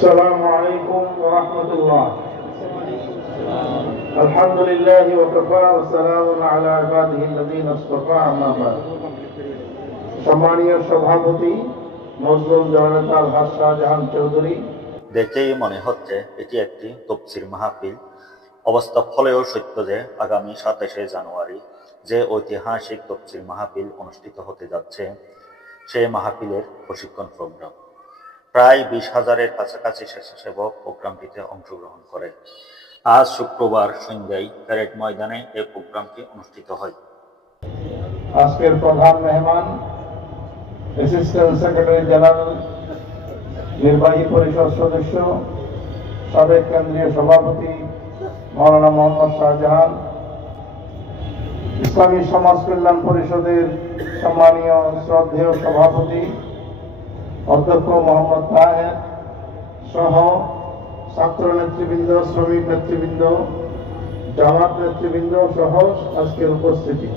السلام عليكم ورحمة الله. الحمد لله وكفى والسلام على عباده الذين اصطفى أما بعد. সম্মানীয় সভাপতি মজলুম জননেতা আলহাজ শাহজাহান চৌধুরী, দেখেই মনে হচ্ছে এটি একটি তফসির মাহফিল। অবাস্তব হলেও সত্য যে আগামী 27শে জানুয়ারি যে ঐতিহাসিক তফসির মাহফিল অনুষ্ঠিত হতে যাচ্ছে, সেই মাহফিলের প্রশিক্ষণ প্রোগ্রাম। প্রায় 20,000-এর কাছাকাছি স্বেচ্ছাসেবক প্রোগ্রামটিতে অংশগ্রহণ করে। আজ শুক্রবার সন্ধ্যায় প্যারেড ময়দানে এই প্রোগ্রামটি অনুষ্ঠিত হয়। আজকের প্রধান মেহমান অ্যাসিস্ট্যান্ট সেক্রেটারি জেনারেল, নির্বাহী পরিষদ সদস্য, সাবেক কেন্দ্রীয় সভাপতি মাওলানা মোহাম্মদ শাহজাহান, ইসলামী সমাজ কল্যাণ পরিষদের সম্মানীয় শ্রদ্ধেয় সভাপতি অধ্যক্ষ মোহাম্মদ তাহের সহ ছাত্র নেতৃবৃন্দ, শ্রমিক নেতৃবৃন্দ, জামাত নেতৃবৃন্দ সহ আজকের উপস্থিতি।